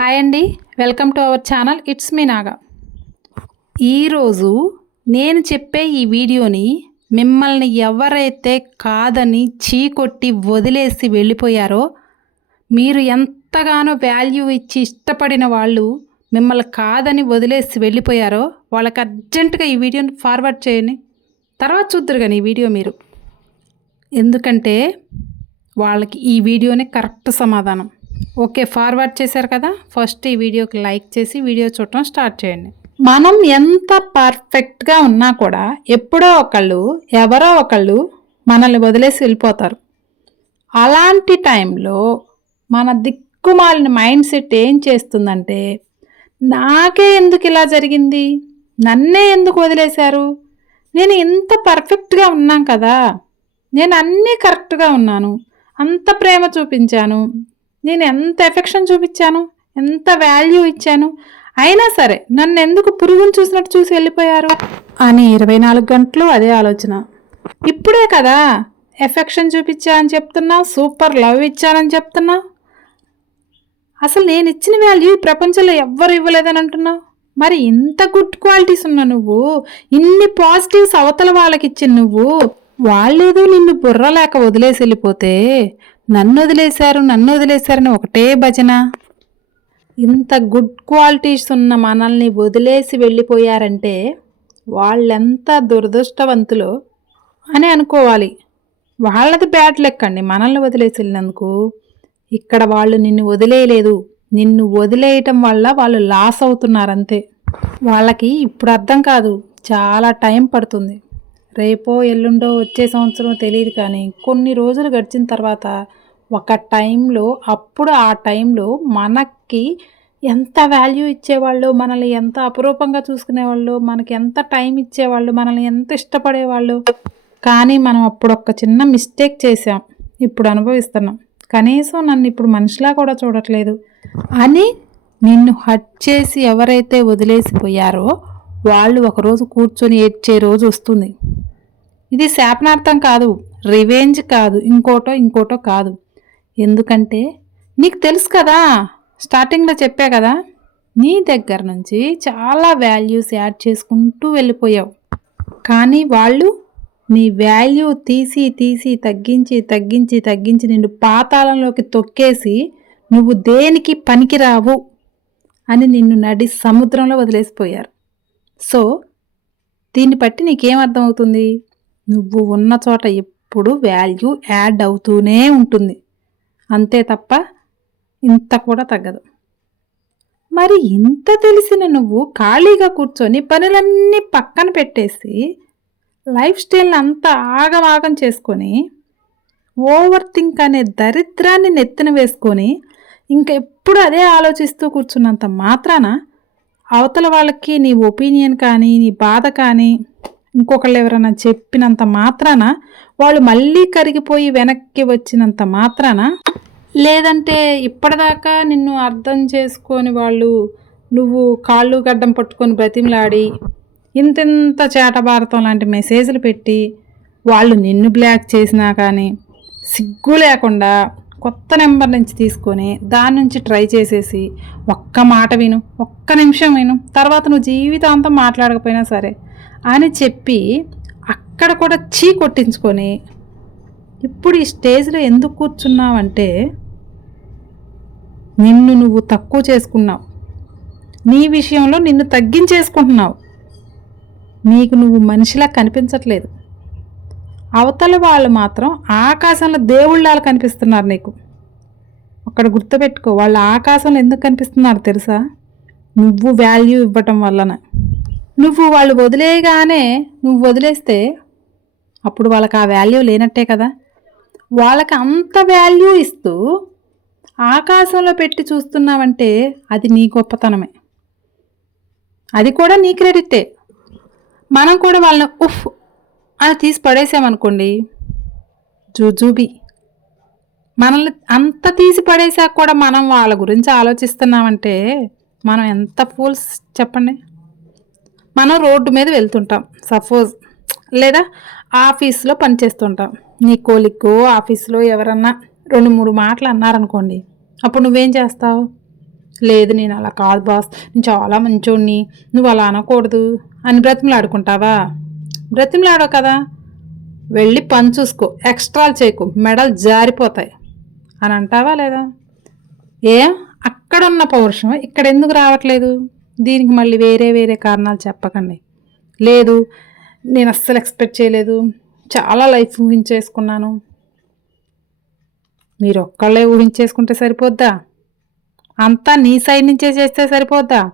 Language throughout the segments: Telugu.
హాయ్ అండి. Welcome to our channel. It's me Naga. ఈరోజు నేను చెప్పే ఈ వీడియోని మిమ్మల్ని ఎవరైతే కాదని చీకొట్టి వదిలేసి వెళ్ళిపోయారో మీరు ఎంతగానో వాల్యూ ఇచ్చి ఇష్టపడిన వాళ్ళు మిమ్మల్ని కాదని వదిలేసి వెళ్ళిపోయారో వాళ్ళకి అర్జెంటుగా ఈ వీడియోని ఫార్వర్డ్ చేయండి. తర్వాత చూద్దరు కానీ ఈ వీడియో మీరు. ఎందుకంటే వాళ్ళకి ఈ వీడియోనే కరెక్ట్ సమాధానం. ఓకే ఫార్వర్డ్ చేశారు కదా? ఫస్ట్ ఈ వీడియోకి లైక్ చేసి వీడియో చూడటం స్టార్ట్ చేయండి. మనం ఎంత పర్ఫెక్ట్గా ఉన్నా కూడా ఎప్పుడో ఒకళ్ళు ఎవరో ఒకళ్ళు మనల్ని వదిలేసి వెళ్ళిపోతారు. అలాంటి టైంలో మన దిక్కుమాలిన మైండ్ సెట్ ఏం చేస్తుందంటే నాకే ఎందుకు ఇలా జరిగింది? నన్నే ఎందుకు వదిలేశారు? నేను ఇంత పర్ఫెక్ట్గా ఉన్నాం కదా? నేను అన్నీ కరెక్ట్గా ఉన్నాను. అంత ప్రేమ చూపించాను. నేను ఎంత ఎఫెక్షన్ చూపించాను ఎంత వాల్యూ ఇచ్చాను అయినా సరే నన్ను ఎందుకు పురుగును చూసినట్టు చూసి వెళ్ళిపోయారు? అని ఇరవై నాలుగు గంటలు అదే ఆలోచన. ఇప్పుడే కదా ఎఫెక్షన్ చూపించా అని సూపర్ లవ్ ఇచ్చానని చెప్తున్నా. అసలు నేను ఇచ్చిన వాల్యూ ఈ ప్రపంచంలో ఎవ్వరు ఇవ్వలేదని అంటున్నావు? మరి ఇంత గుడ్ క్వాలిటీస్ ఉన్నా నువ్వు ఇన్ని పాజిటివ్స్ అవతల వాళ్ళకి ఇచ్చిన నువ్వు వాళ్ళేదో నిన్ను బుర్ర లేక వదిలేసి వెళ్ళిపోతే నన్ను వదిలేశారు నన్ను వదిలేశారని ఒకటే భజన. ఇంత గుడ్ క్వాలిటీస్ ఉన్న మనల్ని వదిలేసి వెళ్ళిపోయారంటే వాళ్ళెంత దురదృష్టవంతులో అని అనుకోవాలి. వాళ్ళది బ్యాడ్ లెక్కండి మనల్ని వదిలేసి వెళ్ళినందుకు. ఇక్కడ వాళ్ళు నిన్ను వదిలేయలేదు. నిన్ను వదిలేయటం వల్ల వాళ్ళు లాస్ అవుతున్నారు అంతే వాళ్ళకి ఇప్పుడు అర్థం కాదు చాలా టైం పడుతుంది. రేపో ఎల్లుండో వచ్చే సంవత్సరం తెలియదు కానీ కొన్ని రోజులు గడిచిన తర్వాత ఒక టైంలో అప్పుడు ఆ టైంలో మనకి ఎంత వాల్యూ ఇచ్చేవాళ్ళు మనల్ని ఎంత అపురూపంగా చూసుకునేవాళ్ళు మనకి ఎంత టైం ఇచ్చేవాళ్ళు మనల్ని ఎంత ఇష్టపడేవాళ్ళు. కానీ మనం అప్పుడు ఒక చిన్న మిస్టేక్ చేసాం ఇప్పుడు అనుభవిస్తున్నాం. కనీసం నన్ను ఇప్పుడు మనిషిలా కూడా చూడట్లేదు. అని నిన్ను హట్ చేసి ఎవరైతే వదిలేసిపోయారో వాళ్ళు ఒకరోజు కూర్చొని ఏడ్చే రోజు వస్తుంది. ఇది శాపనార్థం కాదు. రివెంజ్ కాదు. ఇంకోటో ఇంకోటో కాదు. ఎందుకంటే నీకు తెలుసు కదా స్టార్టింగ్లో చెప్పా కదా నీ దగ్గర నుంచి చాలా వాల్యూస్ యాడ్ చేసుకుంటూ వెళ్ళిపోయావు. కానీ వాళ్ళు నీ వాల్యూ తీసి తీసి తగ్గించి తగ్గించి తగ్గించి నిన్ను పాతాళంలోకి తొక్కేసి నువ్వు దేనికి పనికిరావు అని నిన్ను నడి సముద్రంలో వదిలేసిపోయారు. సో దీన్ని బట్టి నీకేం అర్థమవుతుంది నువ్వు ఉన్న చోట ఎప్పుడు వాల్యూ యాడ్ అవుతూనే ఉంటుంది. అంతే తప్ప ఇంత కూడా తగ్గదు. మరి ఇంత తెలిసిన నువ్వు ఖాళీగా కూర్చొని పనులన్నీ పక్కన పెట్టేసి లైఫ్ స్టైల్ని అంతా ఆగమాగం చేసుకొని ఓవర్ థింక్ అనే దరిద్రాన్ని నెత్తిన వేసుకొని ఇంకా ఎప్పుడు అదే ఆలోచిస్తూ కూర్చున్నంత మాత్రాన అవతల వాళ్ళకి నీ ఒపీనియన్ కానీ నీ బాధ కానీ ఇంకొకళ్ళు ఎవరైనా చెప్పినంత మాత్రాన వాళ్ళు మళ్ళీ కరిగిపోయి వెనక్కి వచ్చినంత మాత్రాన లేదంటే ఇప్పటిదాకా నిన్ను అర్థం చేసుకొని వాళ్ళు నువ్వు కాళ్ళు గడ్డం పట్టుకొని బ్రతిమలాడి ఇంతింత చేటభారతం లాంటి మెసేజ్లు పెట్టి వాళ్ళు నిన్ను బ్లాక్ చేసినా కానీ సిగ్గు లేకుండా కొత్త నెంబర్ నుంచి తీసుకొని దాని నుంచి ట్రై చేసేసి ఒక్క మాట విను ఒక్క నిమిషం విను తర్వాత నువ్వు జీవితాంతం మాట్లాడకపోయినా సరే అని చెప్పి అక్కడ కూడా చీ కొట్టించుకొని ఇప్పుడు ఈ స్టేజ్లో ఎందుకు కూర్చున్నావంటే నిన్ను నువ్వు తక్కువ చేసుకున్నావు. నీ విషయంలో నిన్ను తగ్గించేసుకుంటున్నావు. నీకు నువ్వు మనిషిలా కనిపించట్లేదు. అవతల వాళ్ళు మాత్రం ఆకాశంలో దేవుళ్ళాలు కనిపిస్తున్నారు నీకు. అక్కడ గుర్తుపెట్టుకో వాళ్ళు ఆకాశంలో ఎందుకు కనిపిస్తున్నారు తెలుసా? నువ్వు వాల్యూ ఇవ్వటం వలన నువ్వు వాళ్ళు వదిలేయగానే నువ్వు వదిలేస్తే అప్పుడు వాళ్ళకి ఆ వాల్యూ లేనట్టే కదా. వాళ్ళకి అంత వాల్యూ ఇస్తూ ఆకాశంలో పెట్టి చూస్తున్నావంటే అది నీ గొప్పతనమే. అది కూడా నీ క్రెడిటే మనం కూడా వాళ్ళని ఉఫ్ అని తీసి పడేసామనుకోండి జూజూబి మనల్ని అంత తీసి పడేసాక కూడా మనం వాళ్ళ గురించి ఆలోచిస్తున్నామంటే మనం ఎంత ఫూల్స్ చెప్పండి? మనం రోడ్డు మీద వెళ్తుంటాం. సపోజ్ లేదా ఆఫీస్లో పనిచేస్తుంటాం నీ కోలికో ఆఫీస్లో ఎవరన్నా రెండు మూడు మాటలు అన్నారనుకోండి అప్పుడు నువ్వేం చేస్తావు? లేదు నేను అలా కాదు బాస్. నేను చాలా మంచోడిని. నువ్వు అలా అనకూడదు అని బ్రతిమలాడుకుంటావా? బ్రతిమలాడవు కదా. వెళ్ళి పని చూసుకో. ఎక్స్ట్రాలు చేయకు. మెడలు జారిపోతాయి. అని అంటావా లేదా? ఏ? అక్కడ ఉన్న పౌరుషం. ఇక్కడ ఎందుకు రావట్లేదు? దీనికి మళ్ళీ వేరే వేరే కారణాలు చెప్పకండి. లేదు నేను అస్సలు ఎక్స్పెక్ట్ చేయలేదు. చాలా లైఫ్ ఊహించేసుకున్నాను. మీరు ఒక్కళ్ళే ఊహించేసుకుంటే సరిపోద్దా? అంతా నీ సైడ్ నుంచే చేస్తే సరిపోద్దా?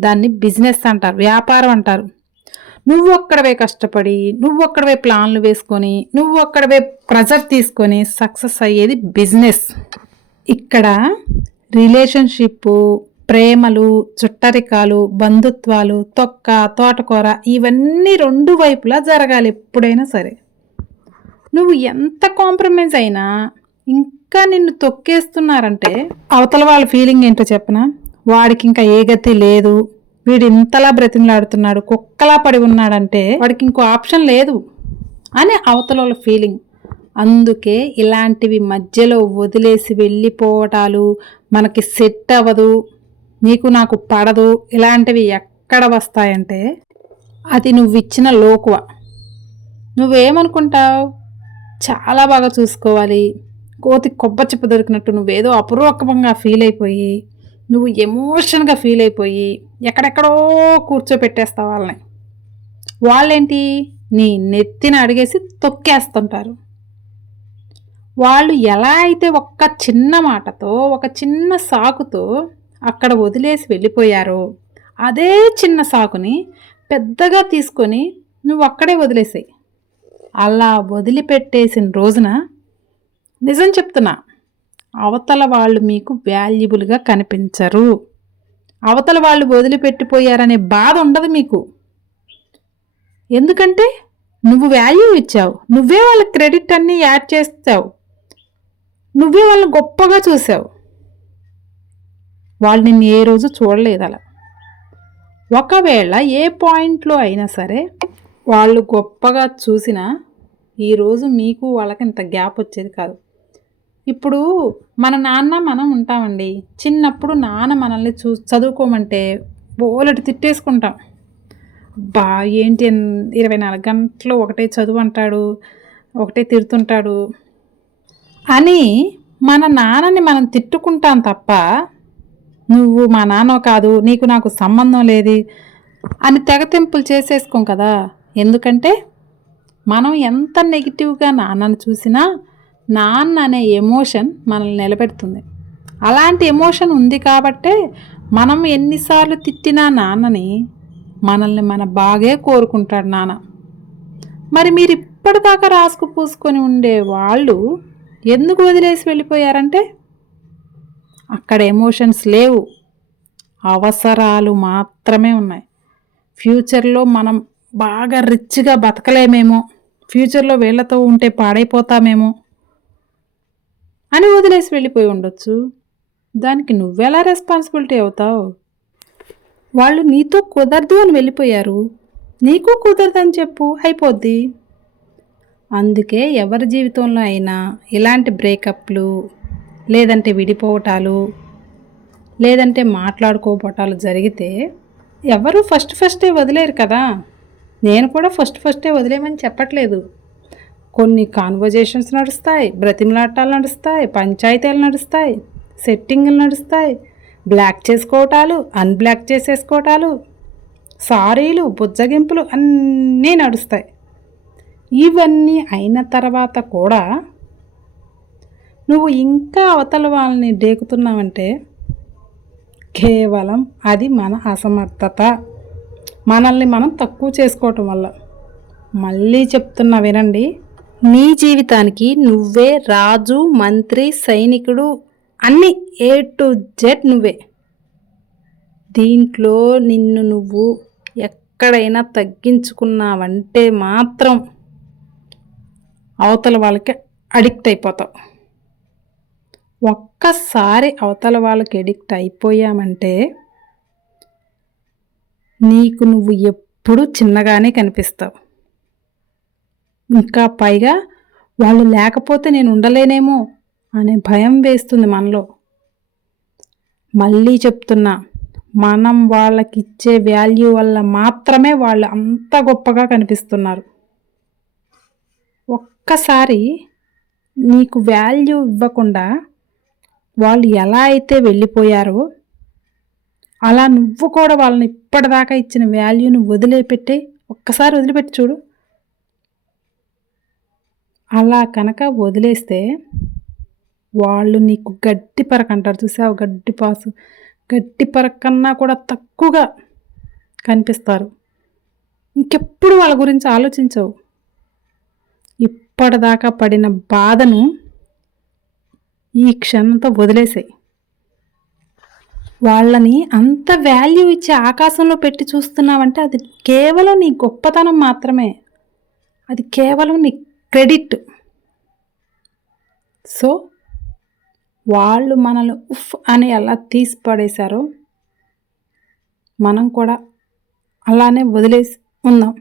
దాన్ని బిజినెస్ అంటారు వ్యాపారం అంటారు. నువ్వు ఒక్కడవే కష్టపడి నువ్వు ఒక్కడవే ప్లాన్లు వేసుకొని నువ్వు ఒక్కడవే ప్రెజర్ తీసుకొని సక్సెస్ అయ్యేది బిజినెస్. ఇక్కడ రిలేషన్షిప్ ప్రేమలు చుట్టరికాలు బంధుత్వాలు తొక్క తోటకూర ఇవన్నీ రెండు వైపులా జరగాలి ఎప్పుడైనా సరే. నువ్వు ఎంత కాంప్రమైజ్ అయినా ఇంకా నిన్ను తొక్కేస్తున్నారంటే అవతల వాళ్ళ ఫీలింగ్ ఏంటో చెప్పనా? వాడికి ఇంకా ఏ గతి లేదు. వీడు ఇంతలా బ్రతిమలాడుతున్నాడు కుక్కలా పడి ఉన్నాడంటే వాడికి ఇంకో ఆప్షన్ లేదు అని అవతల వాళ్ళ ఫీలింగ్. అందుకే ఇలాంటివి మధ్యలో వదిలేసి వెళ్ళిపోవటాలు మనకి సెట్ అవ్వదు. నీకు నాకు పడదు. ఇలాంటివి ఎక్కడ వస్తాయంటే అది నువ్వు ఇచ్చిన లోకువ. నువ్వేమనుకుంటావు? చాలా బాగా చూసుకోవాలి. కోతి కొబ్బ దొరికినట్టు నువ్వేదో అపూర్వకంగా ఫీల్ అయిపోయి నువ్వు ఎమోషన్గా ఫీల్ అయిపోయి ఎక్కడెక్కడో కూర్చోపెట్టేస్తావు వాళ్ళని. వాళ్ళేంటి? నీ నెత్తిన అడిగేసి తొక్కేస్తుంటారు. వాళ్ళు ఎలా అయితే ఒక్క చిన్న మాటతో ఒక చిన్న సాకుతో అక్కడ వదిలేసి వెళ్ళిపోయారో. అదే చిన్న సాకుని పెద్దగా తీసుకొని నువ్వు అక్కడే వదిలేసాయి. అలా వదిలిపెట్టేసిన రోజున నిజం చెప్తున్నా అవతల వాళ్ళు మీకు వాల్యుబుల్గా కనిపించరు. అవతల వాళ్ళు వదిలిపెట్టిపోయారనే బాధ ఉండదు మీకు. ఎందుకంటే నువ్వు వాల్యూ ఇచ్చావు నువ్వే వాళ్ళ క్రెడిట్ అన్నీ యాడ్ చేస్తావు నువ్వే వాళ్ళని గొప్పగా చూసావు. వాళ్ళు నిన్ను ఏ రోజు చూడలేదు అలా. ఒకవేళ ఏ పాయింట్లో అయినా సరే వాళ్ళు గొప్పగా చూసినా ఈరోజు మీకు వాళ్ళకి ఇంత గ్యాప్ వచ్చేది కాదు. ఇప్పుడు మన నాన్న మనం ఉంటామండి. చిన్నప్పుడు నాన్న మనల్ని చూ చదువుకోమంటే బోలెటు తిట్టేసుకుంటాం. బా ఏంటి ఇరవై నాలుగు గంటలు ఒకటే చదువు అంటాడు ఒకటే తిడుతుంటాడు అని మన నాన్నని మనం తిట్టుకుంటాం తప్ప నువ్వు మా నాన్న కాదు నీకు నాకు సంబంధం లేదు అని తెగతింపులు చేసేసుకోం కదా. ఎందుకంటే మనం ఎంత నెగిటివ్గా నాన్నని చూసినా నాన్న అనే ఎమోషన్ మనల్ని నిలబెడుతుంది. అలాంటి ఎమోషన్ ఉంది కాబట్టే మనం ఎన్నిసార్లు తిట్టినా నాన్నని మనల్ని మన బాగే కోరుకుంటాడు నాన్న. మరి మీరు ఇప్పటిదాకా రాసుకు పూసుకొని ఉండే వాళ్ళు ఎందుకు వదిలేసి వెళ్ళిపోయారంటే అక్కడ ఎమోషన్స్ లేవు. అవసరాలు మాత్రమే ఉన్నాయి. ఫ్యూచర్లో మనం బాగా రిచ్గా బతకలేమేమో. ఫ్యూచర్లో వీళ్ళతో ఉంటే పాడైపోతామేమో అని వదిలేసి వెళ్ళిపోయి ఉండొచ్చు. దానికి నువ్వెలా రెస్పాన్సిబిలిటీ అవుతావు? వాళ్ళు నీతో కుదరదు అని వెళ్ళిపోయారు. నీకు కుదరదని చెప్పు అయిపోద్ది. అందుకే ఎవరి జీవితంలో అయినా ఇలాంటి బ్రేకప్లు లేదంటే విడిపోవటాలు లేదంటే మాట్లాడుకోపోవటాలు జరిగితే ఎవరు ఫస్ట్ ఫస్టే వదిలేరు కదా. నేను కూడా ఫస్ట్ ఫస్టే వదిలేమని చెప్పట్లేదు. కొన్ని కాన్వర్జేషన్స్ నడుస్తాయి బ్రతిమలాటాలు నడుస్తాయి పంచాయతీలు నడుస్తాయి సెట్టింగ్లు నడుస్తాయి బ్లాక్ చేసుకోవటాలు అన్బ్లాక్ చేసేసుకోవటాలు సారీలు బుజ్జగింపులు అన్నీ నడుస్తాయి. ఇవన్నీ అయిన తర్వాత కూడా నువ్వు ఇంకా అవతల వాళ్ళని డేకుతున్నావంటే కేవలం అది మన అసమర్థత. మనల్ని మనం తక్కువ చేసుకోవటం వల్ల. మళ్ళీ చెప్తున్నా వినండి నీ జీవితానికి నువ్వే రాజు మంత్రి సైనికుడు అన్నీ ఏ టు జెడ్ నువ్వే. దీంట్లో నిన్ను నువ్వు ఎక్కడైనా తగ్గించుకున్నావంటే మాత్రం అవతల వాళ్ళకి అడిక్ట్ అయిపోతావు. ఒక్కసారి అవతల వాళ్ళకి ఎడిక్ట్ అయిపోయామంటే నీకు నువ్వు ఎప్పుడు చిన్నగానే కనిపిస్తావు. ఇంకా పైగా వాళ్ళు లేకపోతే నేను ఉండలేనేమో అనే భయం వేస్తుంది మనలో. మళ్ళీ చెప్తున్నా మనం వాళ్ళకి ఇచ్చే వాల్యూ వల్ల మాత్రమే వాళ్ళు అంత గొప్పగా కనిపిస్తున్నారు. ఒక్కసారి నీకు వాల్యూ ఇవ్వకుండా వాళ్ళు ఎలా అయితే వెళ్ళిపోయారో అలా నువ్వు కూడా వాళ్ళని ఇప్పటిదాకా ఇచ్చిన వాల్యూని వదిలేపెట్టి ఒక్కసారి వదిలిపెట్టి చూడు. అలా కనుక వదిలేస్తే వాళ్ళు నీకు గట్టి పరక అంటారు చూసావు? గడ్డి పాసు. గట్టి పరక కన్నా కూడా తక్కువగా కనిపిస్తారు. ఇంకెప్పుడు వాళ్ళ గురించి ఆలోచించవు. ఇప్పటిదాకా పడిన బాధను ఈ క్షణంతో వదిలేసాయి. వాళ్ళని అంత వాల్యూ ఇచ్చి ఆకాశంలో పెట్టి చూస్తున్నావంటే అది కేవలం నీ గొప్పతనం మాత్రమే. అది కేవలం నీ క్రెడిట్ సో వాళ్ళు మనల్ని ఉఫ్ అని ఎలా తీసి పడేశారో మనం కూడా అలానే వదిలేసి ఉందాం.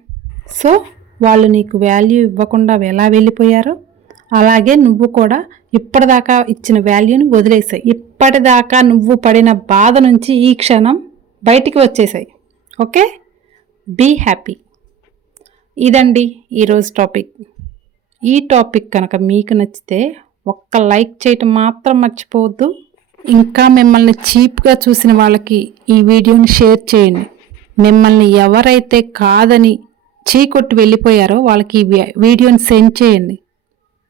సో వాళ్ళు నీకు వాల్యూ ఇవ్వకుండా ఎలా వెళ్ళిపోయారో అలాగే నువ్వు కూడా ఇప్పటిదాకా ఇచ్చిన వాల్యూని వదిలేసాయి. ఇప్పటిదాకా నువ్వు పడిన బాధ నుంచి ఈ క్షణం బయటికి వచ్చేసాయి. ఓకే? బీ హ్యాపీ ఇదండి ఈరోజు టాపిక్ ఈ టాపిక్ కనుక మీకు నచ్చితే ఒక్క లైక్ చేయటం మాత్రం మర్చిపోవద్దు. ఇంకా మిమ్మల్ని చీప్గా చూసిన వాళ్ళకి ఈ వీడియోని షేర్ చేయండి. మిమ్మల్ని ఎవరైతే కాదని చీకొట్టి వెళ్ళిపోయారో వాళ్ళకి ఈ వీడియోని సెండ్ చేయండి.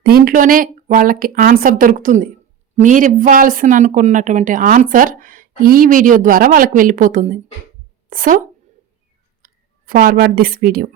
దీంట్లోనే వాళ్ళకి ఆన్సర్ దొరుకుతుంది. మీరు ఇవ్వాల్సిన అనుకున్నటువంటి ఆన్సర్ ఈ వీడియో ద్వారా వాళ్ళకి వెళ్ళిపోతుంది. So forward this video.